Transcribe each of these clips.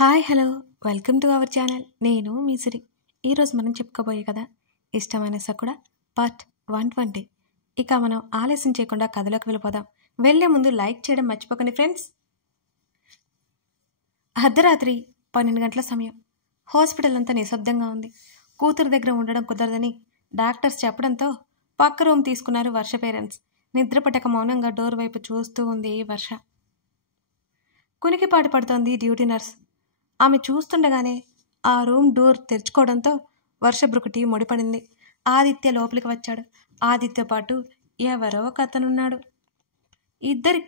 Hi hello welcome to our channel. నేను మీ సిరి. ఈరోజు మనం చెప్పుకోబోయే కదా ఇష్టమైన సకుడ పార్ట్ 120. ఇక మనం ఆలస్యం చేయకుండా కథలోకి వెళ్ళిపోదాం. వెళ్లే ముందు లైక్ చేయడం మర్చిపోకండి ఫ్రెండ్స్. అర్ధరాత్రి 12 గంటల సమయం. హాస్పిటల్ అంతా నిశ్శబ్దంగా ఉంది. కూతురు దగ్గర ఉండడం కుదరదని డాక్టర్స్ చెప్పడంతో పక్క రూమ్ తీసుకున్నారు వర్ష పేరెంట్స్. నిద్రపట్టక మౌనంగా డోర్ వైపు చూస్తూ ఉంది వర్ష. కునికిపాటు పడుతోంది డ్యూటీ నర్స్. ఆమె చూస్తుండగానే ఆ రూమ్ డోర్ తెరుచుకోవడంతో వర్ష బ్రుకుటి ముడిపడింది. ఆదిత్య లోపలికి వచ్చాడు. ఆదిత్య పాటు ఎవరో ఒక అతనున్నాడు. ఇద్దరి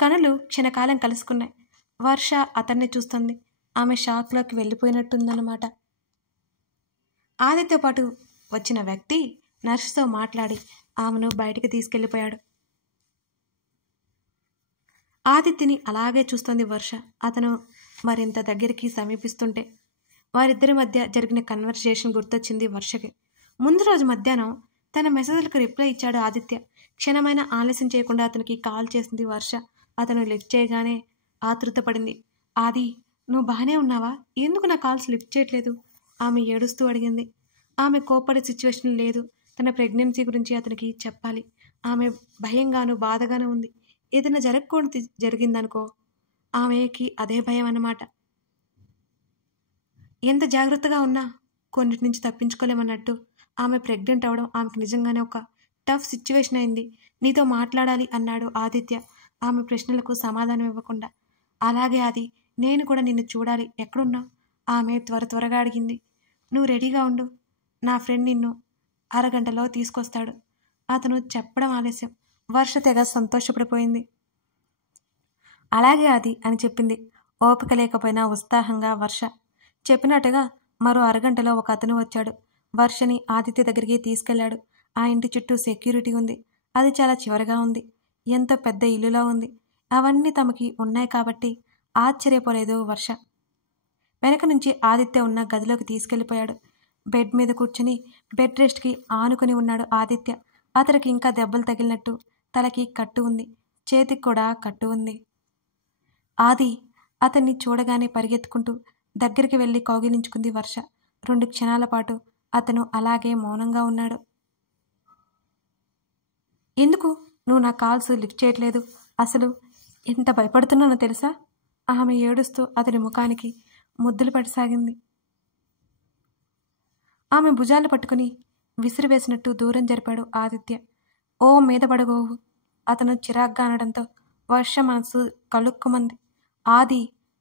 కనులు క్షణకాలం కలుసుకున్నాయి. వర్ష అతన్ని చూస్తుంది. ఆమె షాక్లోకి వెళ్ళిపోయినట్టుందన్నమాట. ఆదిత్య పాటు వచ్చిన వ్యక్తి నర్సుతో మాట్లాడి ఆమెను బయటికి తీసుకెళ్ళిపోయాడు. ఆదిత్యని అలాగే చూస్తోంది వర్ష. అతను మరింత దగ్గరికి సమీపిస్తుంటే వారిద్దరి మధ్య జరిగిన కన్వర్సేషన్ గుర్తొచ్చింది వర్షకి. ముందు రోజు మధ్యాహ్నం తన మెసేజ్లకు రిప్లై ఇచ్చాడు ఆదిత్య. క్షణమైన ఆలస్యం చేయకుండా అతనికి కాల్ చేసింది వర్ష. అతను లిఫ్ట్ చేయగానే ఆతృత పడింది. ఆది, నువ్వు బాగానే ఉన్నావా? ఎందుకు నా కాల్స్ లిఫ్ట్ చేయట్లేదు? ఆమె ఏడుస్తూ అడిగింది. ఆమె కోప్పడే సిచ్యువేషన్ లేదు. తన ప్రెగ్నెన్సీ గురించి అతనికి చెప్పాలి. ఆమె భయంగాను బాధగాను ఉంది. ఏదైనా జరగకూడదు జరిగిందనుకో. ఆమెకి అదే భయం అన్నమాట. ఎంత జాగ్రత్తగా ఉన్నా కొన్నిటి నుంచి తప్పించుకోలేమన్నట్టు ఆమె ప్రెగ్నెంట్ అవడం ఆమెకు నిజంగానే ఒక టఫ్ సిచ్యువేషన్ అయింది. నీతో మాట్లాడాలి అన్నాడు ఆదిత్య ఆమె ప్రశ్నలకు సమాధానం ఇవ్వకుండా. అలాగే ఆది, నేను కూడా నిన్ను చూడాలి. ఎక్కడున్నావు? ఆమె త్వరగా అడిగింది. నువ్వు రెడీగా ఉండు, నా ఫ్రెండ్ నిన్ను అరగంటలో తీసుకొస్తాడు. అతను చెప్పడం ఆలస్యం. వర్ష తెగ సంతోషపడిపోయింది. అలాగే ఆది అని చెప్పింది. ఓపిక లేకపోయినా ఉత్సాహంగా వర్ష. చెప్పినట్టుగా మరో అరగంటలో ఒక అతను వచ్చాడు. వర్షని ఆదిత్య దగ్గరికి తీసుకెళ్లాడు. ఆ ఇంటి చుట్టూ సెక్యూరిటీ ఉంది. అది చాలా చివరగా ఉంది. ఎంతో పెద్ద ఇల్లులా ఉంది. అవన్నీ తమకి ఉన్నాయి కాబట్టి ఆశ్చర్యపోలేదు వర్ష. వెనక నుంచి ఆదిత్య ఉన్న గదిలోకి తీసుకెళ్లిపోయాడు. బెడ్ మీద కూర్చుని బెడ్ రెస్ట్కి ఆనుకుని ఉన్నాడు ఆదిత్య. అతనికి ఇంకా దెబ్బలు తగిలినట్టు తలకి కట్టు ఉంది. చేతికి కూడా కట్టు ఉంది. ఆది అతన్ని చూడగానే పరిగెత్తుకుంటూ దగ్గరికి వెళ్ళి కౌగిలించుకుంది వర్ష. 2 క్షణాల పాటు అతను అలాగే మౌనంగా ఉన్నాడు. ఎందుకు నువ్వు నా కాల్స్ లిఫ్ట్ చేయట్లేదు? అసలు ఎంత భయపడుతున్నానో తెలుసా? ఆమె ఏడుస్తూ అతని ముఖానికి ముద్దులు పెట్టసాగింది. ఆమె భుజాలు పట్టుకుని విసిరివేసినట్టు దూరం జరిపాడు ఆదిత్య. ఓ మీద పడగోవు అతను చిరాగ్గా అనడంతో వర్ష మనసు కలుక్కుమంది. ఆది,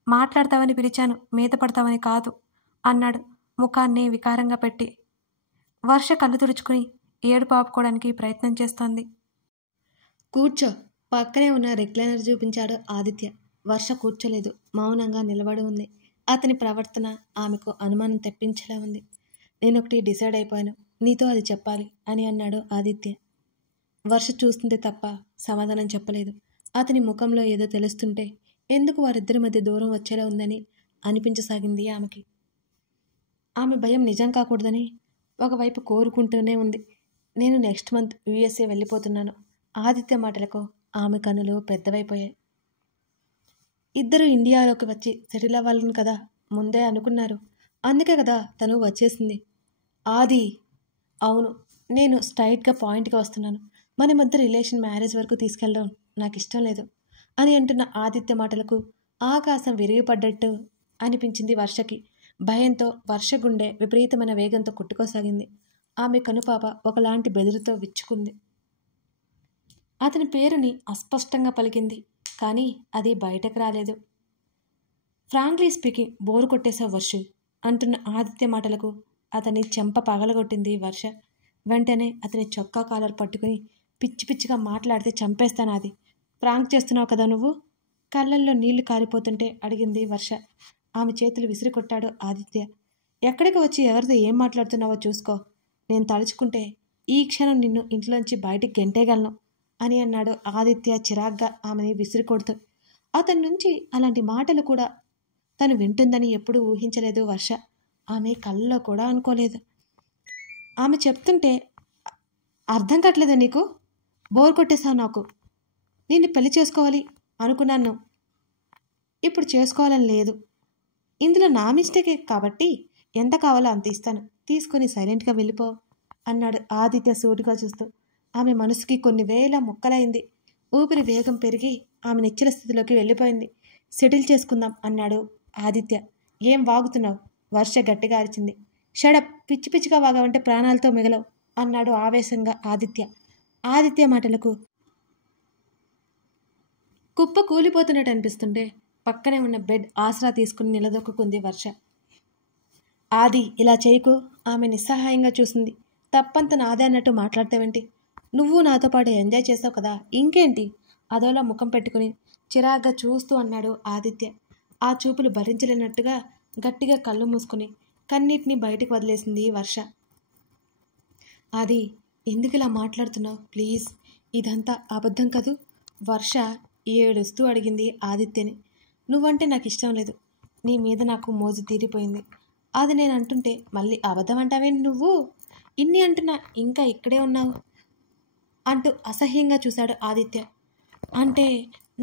మాట్లాడతావని పిలిచాను, మీద పడతావని కాదు అన్నాడు ముఖాన్ని వికారంగా పెట్టి. వర్ష కళ్ళు తుడుచుకుని ఏడుపు ఆపుకోవడానికి ప్రయత్నం చేస్తోంది. కూర్చో, పక్కనే ఉన్న రెక్లైనర్ చూపించాడు ఆదిత్య. వర్ష కూర్చోలేదు, మౌనంగా నిలబడి ఉంది. అతని ప్రవర్తన ఆమెకు అనుమానం తెప్పించేలా ఉంది. నేనొకటి డిసైడ్ అయిపోయాను, నీతో అది చెప్పాలి అని అన్నాడు ఆదిత్య. వర్ష చూస్తుంటే తప్ప సమాధానం చెప్పలేదు. అతని ముఖంలో ఏదో తెలుస్తుంటే ఎందుకు వారిద్దరి మధ్య దూరం వచ్చేలా ఉందని అనిపించసాగింది ఆమెకి. ఆమె భయం నిజం కాకూడదని ఒకవైపు కోరుకుంటూనే ఉంది. నేను నెక్స్ట్ మంత్ USA వెళ్ళిపోతున్నాను. ఆదిత్య మాటలకు ఆమె కనులు పెద్దవైపోయాయి. ఇద్దరు ఇండియాలోకి వచ్చి సెటిల్ అవ్వాలని కదా ముందే అనుకున్నారు. అందుకే కదా తను వచ్చేసింది. ఆది, అవును, నేను స్ట్రైట్గా పాయింట్గా వస్తున్నాను. మన మధ్య రిలేషన్ మ్యారేజ్ వరకు తీసుకెళ్ళడం నాకు ఇష్టం లేదు అని అంటున్న ఆదిత్య మాటలకు ఆకాశం విరిగిపడ్డట్టు అనిపించింది వర్షకి. భయంతో వర్ష గుండె విపరీతమైన వేగంతో కొట్టుకోసాగింది. ఆమె కనుపాప ఒకలాంటి బెదిరితో విచ్చుకుంది. అతని పేరుని అస్పష్టంగా పలికింది, కానీ అది బయటకు రాలేదు. ఫ్రాంక్లీ స్పీకింగ్, బోరు కొట్టేశావు వర్షు అంటున్న ఆదిత్య మాటలకు అతని చెంప పగలగొట్టింది వర్ష. వెంటనే అతని చొక్కా కాలర్ పట్టుకుని పిచ్చి పిచ్చిగా మాట్లాడితే చంపేస్తాను ఆది. ప్రాంక్ చేస్తున్నావు కదా నువ్వు? కళ్ళల్లో నీళ్లు కారిపోతుంటే అడిగింది వర్ష. ఆమె చేతులు విసిరి కొట్టాడు ఆదిత్య. ఎక్కడికి వచ్చి ఎవరితో ఏం మాట్లాడుతున్నావో చూసుకో. నేను తలుచుకుంటే ఈ క్షణం నిన్ను ఇంట్లోంచి బయటికి గెంటేయగలను అని అన్నాడు ఆదిత్య చిరాగ్గా ఆమెని విసిరి కొడుతూ. అతని నుంచి అలాంటి మాటలు కూడా తను వింటుందని ఎప్పుడూ ఊహించలేదు వర్ష. ఆమె కళ్ళలో కూడా అనుకోలేదు. ఆమె చెప్తుంటే అర్థం కావట్లేదా నీకు? బోర్ కొట్టేశావు నాకు. నిన్ను పెళ్లి చేసుకోవాలి అనుకున్నాను, ఇప్పుడు చేసుకోవాలని లేదు. ఇందులో నా మిస్టేకే కాబట్టి ఎంత కావాలో అంత ఇస్తాను, తీసుకొని సైలెంట్గా వెళ్ళిపో అన్నాడు ఆదిత్య సూటిగా చూస్తూ. ఆమె మనసుకి కొన్ని వేల ముక్కలైంది. ఊపిరి వేగం పెరిగి ఆమె నిశ్చల స్థితిలోకి వెళ్ళిపోయింది. సెటిల్ చేసుకుందాం అన్నాడు ఆదిత్య. ఏం వాగుతున్నావు? వర్ష గట్టిగా అరిచింది. షడప్, పిచ్చి పిచ్చిగా వాగావంటే ప్రాణాలతో మిగలవు అన్నాడు ఆవేశంగా ఆదిత్య. ఆదిత్య మాటలకు కుప్ప కూలిపోతున్నట్టు అనిపిస్తుంటే పక్కనే ఉన్న బెడ్ ఆసరా తీసుకుని నిలదొక్కుంది వర్ష. ఆది, ఇలా చేయకు. ఆమె నిస్సహాయంగా చూసింది. తప్పంత నాదే అన్నట్టు మాట్లాడతావేంటి? నువ్వు నాతో పాటు ఎంజాయ్ చేసావు కదా, ఇంకేంటి? అదోలా ముఖం పెట్టుకుని చిరాగ్గా చూస్తూ అన్నాడు ఆదిత్య. ఆ చూపులు భరించలేనట్టుగా గట్టిగా కళ్ళు మూసుకుని కన్నీటిని బయటకు వదిలేసింది వర్ష. ఆది, ఎందుకు ఇలా మాట్లాడుతున్నావు? ప్లీజ్, ఇదంతా అబద్ధం కదూ? వర్ష ఏడుస్తూ అడిగింది ఆదిత్యని. నువ్వంటే నాకు ఇష్టం లేదు. నీ మీద నాకు మోజు తీరిపోయింది. అది నేను అంటుంటే మళ్ళీ అబద్ధం అంటావేంటి నువ్వు? ఇన్ని అంటున్నా ఇంకా ఇక్కడే ఉన్నావు అంటూ అసహ్యంగా చూశాడు ఆదిత్య. అంటే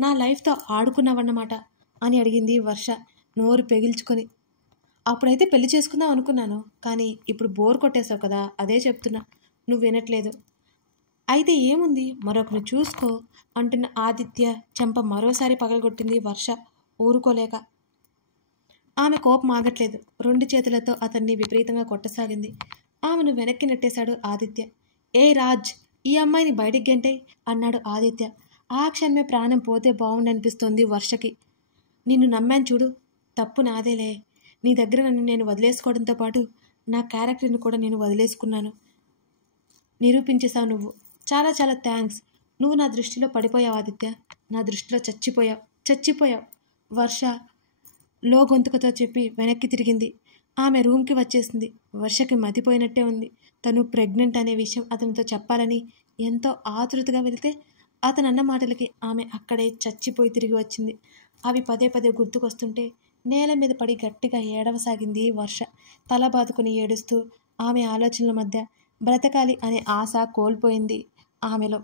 నా లైఫ్తో ఆడుకున్నావన్నమాట అని అడిగింది వర్ష నోరు పెగిల్చుకొని. అప్పుడైతే పెళ్లి చేసుకుందాం అనుకున్నాను, కానీ ఇప్పుడు బోర్ కొట్టేశావు కదా, అదే చెప్తున్నా. నువ్వు వినట్లేదు. అయితే ఏముంది, మరొకరు చూసుకో అంటున్న ఆదిత్య చెంప మరోసారి పగలగొట్టింది వర్ష ఊరుకోలేక. ఆమె కోపం ఆగట్లేదు. 2 చేతులతో అతన్ని విపరీతంగా కొట్టసాగింది. ఆమెను వెనక్కి నెట్టేశాడు ఆదిత్య. ఏ రాజ్, ఈ అమ్మాయిని బయటికి గంటే అన్నాడు ఆదిత్య. ఆ క్షణమే ప్రాణం పోతే బాగుండనిపిస్తోంది వర్షకి. నిన్ను నమ్మాను చూడు, తప్పు నాదేలే. నీ దగ్గర నన్ను నేను వదిలేసుకోవడంతో పాటు నా క్యారెక్టర్ని కూడా నేను వదిలేసుకున్నాను. నిరూపించేశావు నువ్వు. చాలా చాలా థ్యాంక్స్. నువ్వు నా దృష్టిలో పడిపోయావు ఆదిత్య. నా దృష్టిలో చచ్చిపోయావు. వర్ష లో గొంతుకతో చెప్పి వెనక్కి తిరిగింది. ఆమె రూమ్కి వచ్చేసింది. వర్షకి మతిపోయినట్టే ఉంది. తను ప్రెగ్నెంట్ అనే విషయం అతనితో చెప్పాలని ఎంతో ఆతృతగా వెళితే అతను అన్న మాటలకి ఆమె అక్కడే చచ్చిపోయి తిరిగి వచ్చింది. అవి పదే పదే గుర్తుకొస్తుంటే నేల మీద పడి గట్టిగా ఏడవసాగింది వర్ష. తల బాదుకుని ఏడుస్తూ ఆమె ఆలోచనల మధ్య బ్రతకాలి అనే ఆశ కోల్పోయింది ఆమెలో.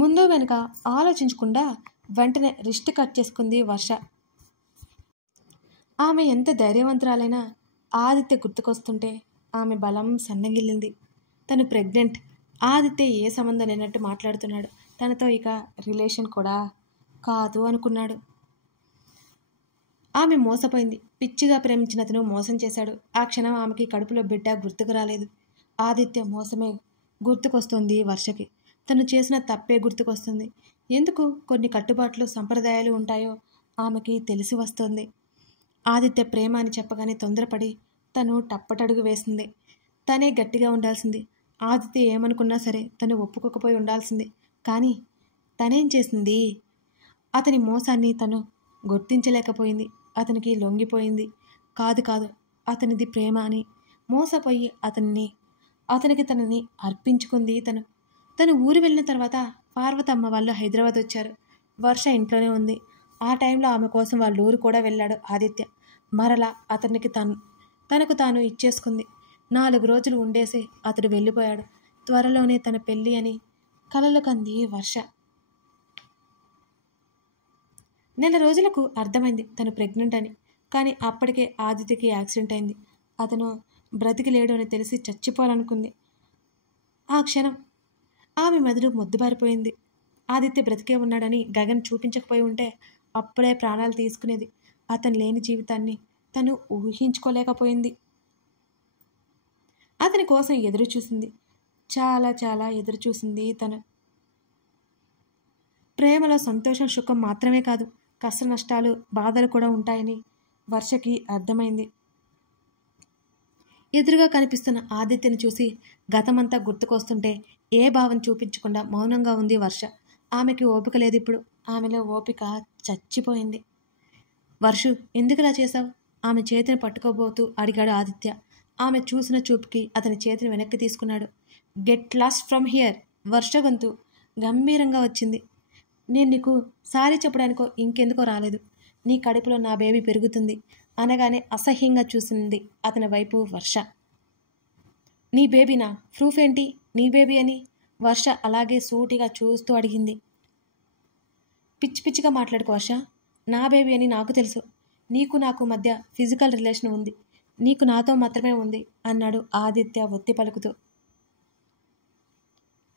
ముందు వెనుక ఆలోచించకుండా వెంటనే రిస్ట్ కట్ చేసుకుంది వర్ష. ఆమె ఎంత ధైర్యవంతురాలైనా ఆదిత్య గుర్తుకొస్తుంటే ఆమె బలం సన్నగిల్లింది. తను ప్రెగ్నెంట్. ఆదిత్య ఏ సంబంధం లేనట్టు మాట్లాడుతున్నాడు. తనతో ఇక రిలేషన్ కూడా కాదు అనుకున్నాడు. ఆమె మోసపోయింది. పిచ్చిగా ప్రేమించిన అతను మోసం చేశాడు. ఆ క్షణం ఆమెకి కడుపులో బిడ్డ గుర్తుకు రాలేదు. ఆదిత్య మోసమే గుర్తుకొస్తుంది వర్షకి. తను చేసిన తప్పే గుర్తుకొస్తుంది. ఎందుకు కొన్ని కట్టుబాట్లు సంప్రదాయాలు ఉంటాయో ఆమెకి తెలిసి వస్తుంది. ఆదిత్య ప్రేమ అని చెప్పగానే తొందరపడి తను టప్పటడుగు వేసింది. తనే గట్టిగా ఉండాల్సింది. ఆదిత్య ఏమనుకున్నా సరే తను ఒప్పుకోకపోయి ఉండాల్సింది. కానీ తనేం చేసింది? అతని మోసాన్ని తను గుర్తించలేకపోయింది. అతనికి లొంగిపోయింది. కాదు, అతనిది ప్రేమ అని మోసపోయి అతనికి తనని అర్పించుకుంది. తను ఊరు వెళ్ళిన తర్వాత పార్వతమ్మ వాళ్ళు హైదరాబాద్ వచ్చారు. వర్ష ఇంట్లోనే ఉంది. ఆ టైంలో ఆమె కోసం వాళ్ళ ఊరు కూడా వెళ్ళాడు ఆదిత్య. మరలా తనకు తాను ఇచ్చేసుకుంది. 4 రోజులు ఉండేసి అతడు వెళ్ళిపోయాడు. త్వరలోనే తన పెళ్ళి అని కలలు కంది వర్ష. నెల రోజులకు అర్థమైంది తను ప్రెగ్నెంట్ అని. కానీ అప్పటికే ఆదిత్యకి యాక్సిడెంట్ అయింది. అతను బ్రతికి లేడు అని తెలిసి చచ్చిపోవాలనుకుంది. ఆ క్షణం ఆమె మెదడు మొద్దుబారిపోయింది. ఆదిత్య బ్రతికే ఉన్నాడని గగన్ చూపించకపోయి ఉంటే అప్పుడే ప్రాణాలు తీసుకునేది. అతను లేని జీవితాన్ని తను ఊహించుకోలేకపోయింది. అతని కోసం ఎదురు చూసింది. చాలా చాలా ఎదురు చూసింది తను. ప్రేమలో సంతోషం సుఖం మాత్రమే కాదు, కష్ట నష్టాలు బాధలు కూడా ఉంటాయని వర్షకి అర్థమైంది. ఎదురుగా కనిపిస్తున్న ఆదిత్యని చూసి గతమంతా గుర్తుకొస్తుంటే ఏ భావం చూపించకుండా మౌనంగా ఉంది వర్ష. ఆమెకి ఓపిక లేదు ఇప్పుడు. ఆమెలో ఓపిక చచ్చిపోయింది. వర్షు, ఎందుకులా చేశావు? ఆమె చేతిని పట్టుకోబోతూ అడిగాడు ఆదిత్య. ఆమె చూసిన చూపుకి అతని చేతిని వెనక్కి తీసుకున్నాడు. Get lost from here. Varsha గొంతు గంభీరంగా వచ్చింది. నేను నీకు సారీ చెప్పడానికో ఇంకెందుకో రాలేదు. నీ కడుపులో నా బేబీ పెరుగుతుంది అనగానే అసహ్యంగా చూసింది అతని వైపు వర్ష. నీ బేబీనా? ప్రూఫ్ ఏంటి నీ బేబీ అని వర్ష అలాగే సూటిగా చూస్తూ అడిగింది. పిచ్చి పిచ్చిగా మాట్లాడుకో వర్ష. నా బేబీ అని నాకు తెలుసు. నీకు నాకు మధ్య ఫిజికల్ రిలేషన్ ఉంది, నీకు నాతో మాత్రమే ఉంది అన్నాడు ఆదిత్య ఒత్తి పలుకుతూ.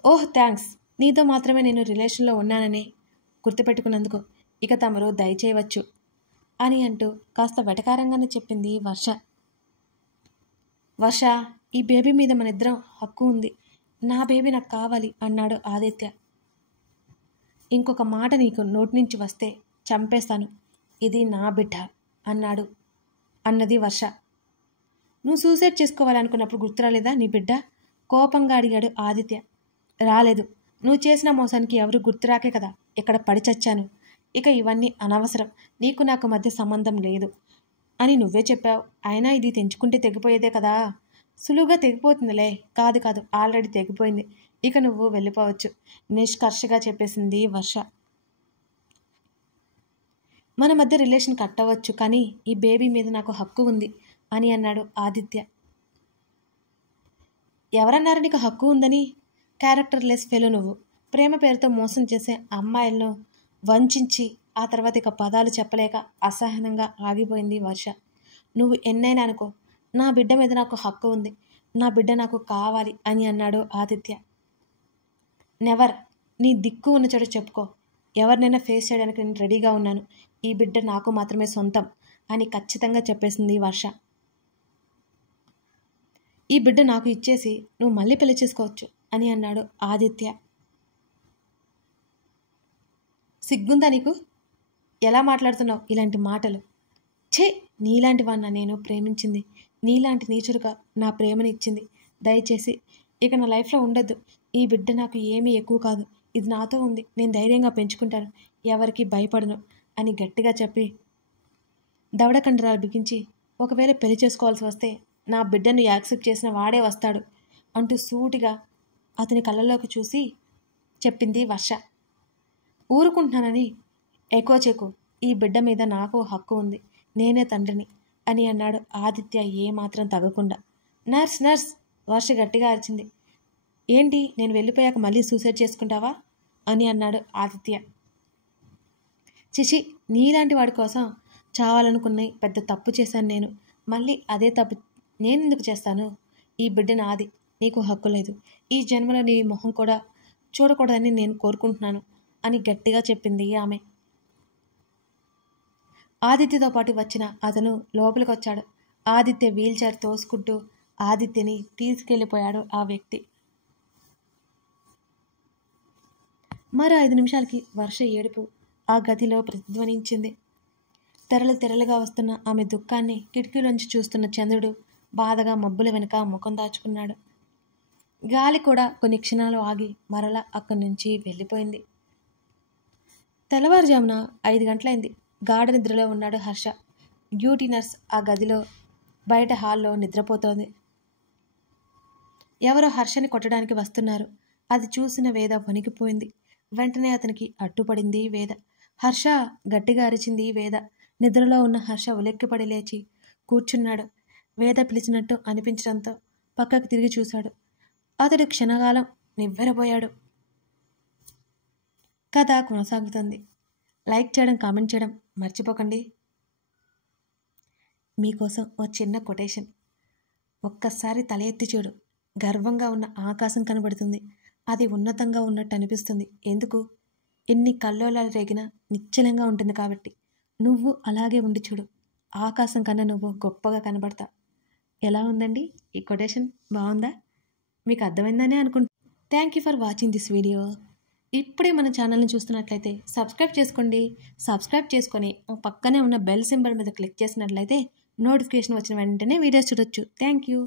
ఓహ్ థ్యాంక్స్, నీతో మాత్రమే నేను రిలేషన్లో ఉన్నానని గుర్తుపెట్టుకున్నందుకు ఇక తమరు దయచేయవచ్చు అని అంటూ కాస్త వెటకారంగానే చెప్పింది వర్ష. వర్ష, ఈ బేబీ మీద మన ఇద్దరం హక్కు ఉంది, నా బేబీ నాకు కావాలి అన్నాడు ఆదిత్య. ఇంకొక మాట నీకు నోటి నుంచి వస్తే చంపేస్తాను, ఇది నా బిడ్డ అన్నది వర్ష. నువ్వు సూసైడ్ చేసుకోవాలనుకున్నప్పుడు గుర్తురాలేదా నీ బిడ్డ? కోపంగా అడిగాడు ఆదిత్య. రాలేదు, నువ్వు చేసిన మోసానికి ఎవరు గుర్తురాకే కదా ఇక్కడ పడి చచ్చాను. ఇక ఇవన్నీ అనవసరం, నీకు నాకు మధ్య సంబంధం లేదు అని నువ్వే చెప్పావు. అయినా ఇది తెంచుకుంటే తెగిపోయేదే కదా. సులువుగా తెగిపోతుందిలే. కాదు, ఆల్రెడీ తెగిపోయింది, ఇక నువ్వు వెళ్ళిపోవచ్చు నిష్కర్షగా చెప్పేసింది వర్ష. మన మధ్య రిలేషన్ కట్ అవ్వచ్చు, కానీ ఈ బేబీ మీద నాకు హక్కు ఉంది అని అన్నాడు ఆదిత్య. ఎవరన్నారు నీకు హక్కు ఉందని? క్యారెక్టర్లెస్ ఫెలో నువ్వు. ప్రేమ పేరుతో మోసం చేసే అమ్మాయిలను వంచి ఆ తర్వాత ఇక పదాలు చెప్పలేక అసహనంగా ఆగిపోయింది వర్ష. నువ్వు ఎన్నైనా అనుకో, నా బిడ్డ మీద నాకు హక్కు ఉంది, నా బిడ్డ నాకు కావాలి అని అన్నాడు ఆదిత్య. నెవర్, నీ దిక్కు ఉన్న చోట చెప్పుకో, ఎవరినైనా ఫేస్ చేయడానికి నేను రెడీగా ఉన్నాను, ఈ బిడ్డ నాకు మాత్రమే సొంతం అని ఖచ్చితంగా చెప్పేసింది వర్ష. ఈ బిడ్డ నాకు ఇచ్చేసి నువ్వు మళ్ళీ పెళ్లి చేసుకోవచ్చు అని అన్నాడు ఆదిత్య. సిగ్గుందా నీకు? ఎలా మాట్లాడుతున్నావు ఇలాంటి మాటలు? ఛే, నీలాంటి వాడిన నేను ప్రేమించింది, నీలాంటి నీచుడుగా నా ప్రేమని ఇచ్చింది. దయచేసి ఇక నా లైఫ్లో ఉండొద్దు. ఈ బిడ్డ నాకు ఏమీ ఎక్కువ కాదు, ఇది నాతో ఉంది, నేను ధైర్యంగా పెంచుకుంటాను, ఎవరికి భయపడను అని గట్టిగా చెప్పి దవడ కండరాలు బిగించి, ఒకవేళ పెళ్లి చేసుకోవాల్సి వస్తే నా బిడ్డను యాక్సెప్ట్ చేసిన వాడే వస్తాడు అంటూ సూటిగా అతని కళ్ళలోకి చూసి చెప్పింది వర్ష. ఊరుకుంటున్నానని ఎక్కువ చెక్కు, ఈ బిడ్డ మీద నాకు హక్కు ఉంది, నేనే తండ్రిని అని అన్నాడు ఆదిత్య ఏమాత్రం తగ్గకుండా. నర్స్ వర్ష గట్టిగా అరిచింది. ఏంటి, నేను వెళ్ళిపోయాక మళ్ళీ సూసైడ్ చేసుకుంటావా అని అన్నాడు ఆదిత్య. చిచి, నీలాంటి వాడి కోసం చావాలనుకున్నాయి పెద్ద తప్పు చేశాను నేను, మళ్ళీ అదే తప్పు నేను ఎందుకు చేస్తాను? ఈ బిడ్డ నాది, నీకు హక్కు లేదు, ఈ జన్మలో నీ మొహం కూడా చూడకూడదని నేను కోరుకుంటున్నాను అని గట్టిగా చెప్పింది ఆమె. ఆదిత్యతో పాటు వచ్చిన అతను లోపలికి వచ్చాడు. ఆదిత్య వీల్ చైర్ తోసుకుంటూ ఆదిత్యని తీసుకెళ్ళిపోయాడు ఆ వ్యక్తి. మరో 5 నిమిషాలకి వర్ష ఏడుపు ఆ గదిలో ప్రతిధ్వనించింది. తెరలుగా వస్తున్న ఆమె దుఃఖాన్ని కిటికీలోంచి చూస్తున్న చంద్రుడు బాధగా మబ్బుల వెనుక ముఖం దాచుకున్నాడు. గాలి కూడా కొన్ని క్షణాలు ఆగి మరలా అక్కడి నుంచి వెళ్ళిపోయింది. తెల్లవారుజామున 5 గంటలైంది. గాఢ నిద్రలో ఉన్నాడు హర్ష. డ్యూటీ నర్స్ ఆ గదిలో బయట హాల్లో నిద్రపోతోంది. ఎవరో హర్షని కొట్టడానికి వస్తున్నారు. అది చూసిన వేద వణికిపోయింది. వెంటనే అతనికి అడ్డుపడింది వేద. హర్ష గట్టిగా అరిచింది వేద. నిద్రలో ఉన్న హర్ష ఉలిక్కిపడి లేచి కూర్చున్నాడు. వేద పిలిచినట్టు అనిపించడంతో పక్కకు తిరిగి చూశాడు. అతడు క్షణకాలం నివ్వెరపోయాడు. కథ కొనసాగుతుంది. లైక్ చేయడం, కామెంట్ చేయడం మర్చిపోకండి. మీకోసం ఓ చిన్న కొటేషన్. ఒక్కసారి తల ఎత్తి చూడు, గర్వంగా ఉన్న ఆకాశం కనబడుతుంది. అది ఉన్నతంగా ఉన్నట్టు అనిపిస్తుంది. ఎందుకు? ఎన్ని కల్లోలాలు రేగినా నిశ్చలంగా ఉంటుంది కాబట్టి. నువ్వు అలాగే ఉండి చూడు, ఆకాశం కన్నా నువ్వు గొప్పగా కనబడతా. ఎలా ఉందండి ఈ కొటేషన్? బాగుందా? మీకు అర్థమైందనే అనుకుంటా. Thank you for watching this video. ఇప్పుడే మన ఛానల్ని చూస్తున్నట్లయితే సబ్స్క్రైబ్ చేసుకోండి. సబ్స్క్రైబ్ చేసుకొని పక్కనే ఉన్న బెల్ సింబల్ మీద క్లిక్ చేసినట్లయితే నోటిఫికేషన్ వచ్చిన వెంటనే వీడియోస్ చూడొచ్చు. Thank you.